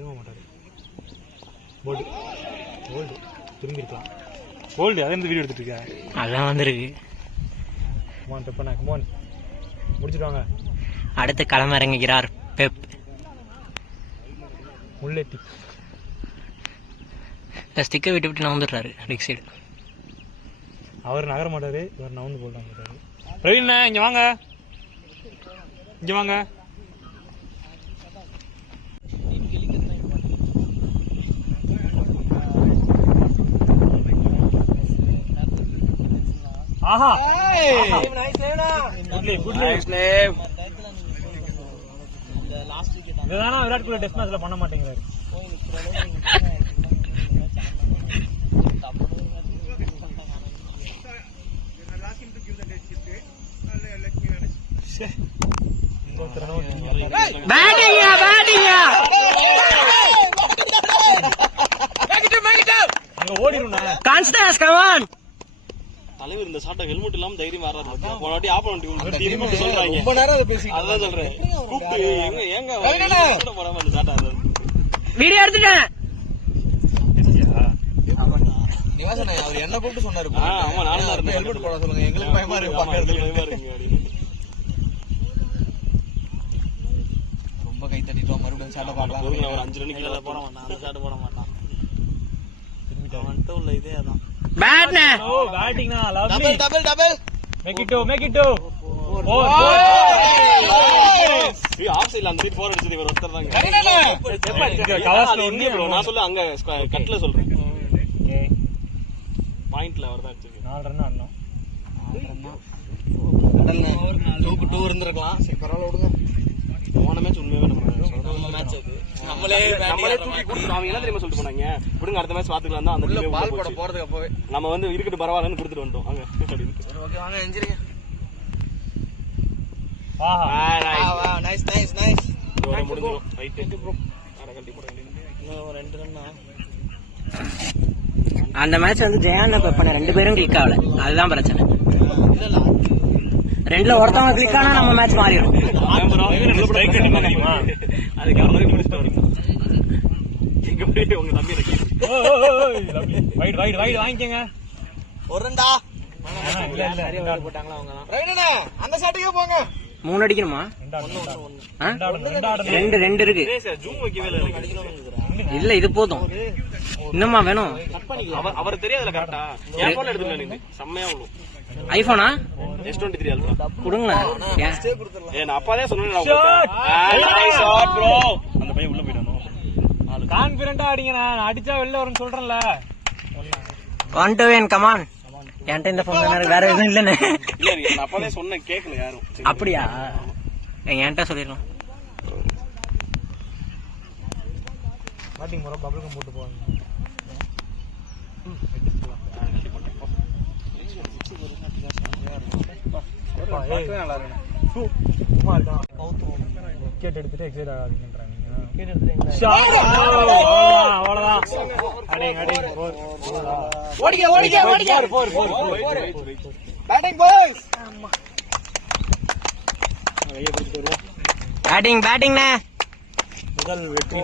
திரும்ப மாட்டார். Bolt bolt திரும்பிருக்கலாம். Bolt அதை இருந்து வீடியோ எடுத்துட்டு இருக்கேன். அதான் வந்துருக்கு. கமான் பெப்பனா கமான் முடிச்சுடுவாங்க. அடுத்து களமிறங்குகிறார் பெப். முள்ளேத்தி ஸ்டிக்கை விட்டு விட்டு நவுந்துடுறாரு ரிக் சைடு. அவர் நகர மாட்டாரு, இவர் நவுந்து போல்டாங்க மாட்டாரு. பிரவீன் இங்க வாங்க, இங்க வாங்க. ஆஹா இதுதானா விராட் கோலி டெஸ்ட் மேட்ச்ல பண்ண மாட்டேங்கிறாரு. தலைவர் இந்த சாட்டை ஹெல்மெட் இல்லாம தைரியம் வராது. போன வாட்டி ஆப்போனன்ட் சொல்றாங்க. ரொம்ப நேரம் அதை பேசி அதான் சொல்றேன். கூப்பிட்டு எங்க போடாம அந்த சாட்டை அது வீடியோ எடுத்துட்டேன். அவர் என்ன கூப்பிட்டு சொன்னாரு. ஆமா நானும் தான் ஹெல்மெட் போட சொல்லுங்க, எங்களுக்கு பயமா இருக்கு. ரொம்ப கை தட்டிட்டோம். மறுபடியும் சாட்டை பார்க்கலாம். ஒரு 5 ரன் கீழே போட மாட்டான், அந்த சாட்டை போட மாட்டான். அவன்கிட்ட உள்ள இதே அதான். பேட்னா ஓ பேட்டிங்னா double double double make it two off சைடுல அந்த 4 அடிச்சது இவர் ஒருத்தர் தாங்க. கவர்ஸ்ல ஒண்ணே ப்ரோ நான் சொல்ல அங்க கட்ல சொல்றேன். ஓகே பாயிண்ட்ல அவர் தான் அடிச்சிருக்கு. 4 ரன் ஆடணும். 4 ரன் கடல்ல 2 இருந்திருக்கலாம். சரி பரவாயில்ல விடுங்க. போன மேட்ச் உண்மையாவே நம்ம மேட்ச் அது நம்மளே தூக்கி கொடுத்து அவங்க என்ன தெரியுமா சொல்லிட்டு போனாங்க, விடுங்க அடுத்த மேட்ச் பாத்துக்கலாம் தான். அந்த பால் போட போறதுக்கு அப்பவே நம்ம வந்து இருக்கட்டு பரவாயில்லன்னு கொடுத்துட்டு வந்துட்டோம் அங்க. ஓகே வாங்க எஞ்சிருங்க. ஆஹா நைஸ் நைஸ் நைஸ். இதோட முடிஞ்சிரும். ரைட் ப்ரோ அட கட்டி போட இன்னும் 2 ரன். அந்த மேட்ச் வந்து ஜெயான் பெப்பன 2 பேரும் கிளிக் ஆகல, அதுதான் பிரச்சனை. இல்ல 2ல ஒருத்தவங்க கிளிக் ஆனா நம்ம மேட்ச் மாறிடும். அதுக்கு அவரே முடிச்சிட்டு வரணும். எங்க போய் உங்க தம்பி இருக்கு. வைட் வைட் வைட் வாங்கிக்கங்க. ஒரு ரன்டா. இல்ல இல்ல சரியா போட்டாங்களா அவங்கலாம். ரைட்ண்ணே அந்த சைடுக்கே போங்க. 3 அடிக்கணுமா? 2 இருக்கு. ஜூம் வைக்கவே இல்ல. இல்ல இது போதும். இன்னுமா வேணும்? கட் பண்ணிக்கலாம். அவர் தெரியாதுல கரெக்ட்டா. என் போன்ல எடுத்துறேன் நீங்க. செம்மையா விழும். ஐபோனா? S23 ultra. கொடுங்க. நான் அப்பவே சொன்னேன் நைஸ் ஷாட் ப்ரோ. அந்த பையன் உள்ள போய்டானோ. கான்ஃபிடென்ட்டா அடிங்க, நான் அடிச்சா வெளில வரும்னு சொல்றேன்ல. 1 to win come on. என்கிட்ட இந்த போன் வேற எதுவும் இல்லன்னு. இல்ல நான் அப்பவே சொன்னேன் கேக்கல யாரும். அப்படியா? என்கிட்ட சொல்லிரலாம். பேட்டிங் முறை பபிள்கம் போட்டு போவாங்க. நல்லா இருக்கு. சும்மா இருக்கான். விக்கெட் எடுத்துட்டு எக்ஸைட் ஆகாதீங்கன்றாங்க. விக்கெட் எடுத்துட்டீங்களா? அவ்வளவுதான். அடிங்க அடிங்க. ஓடிங்க ஓடிங்க ஓடிங்க. 4 பேட்டிங் பாய்ஸ். பேட்டிங்ண்ணே. முதல் வெற்றி.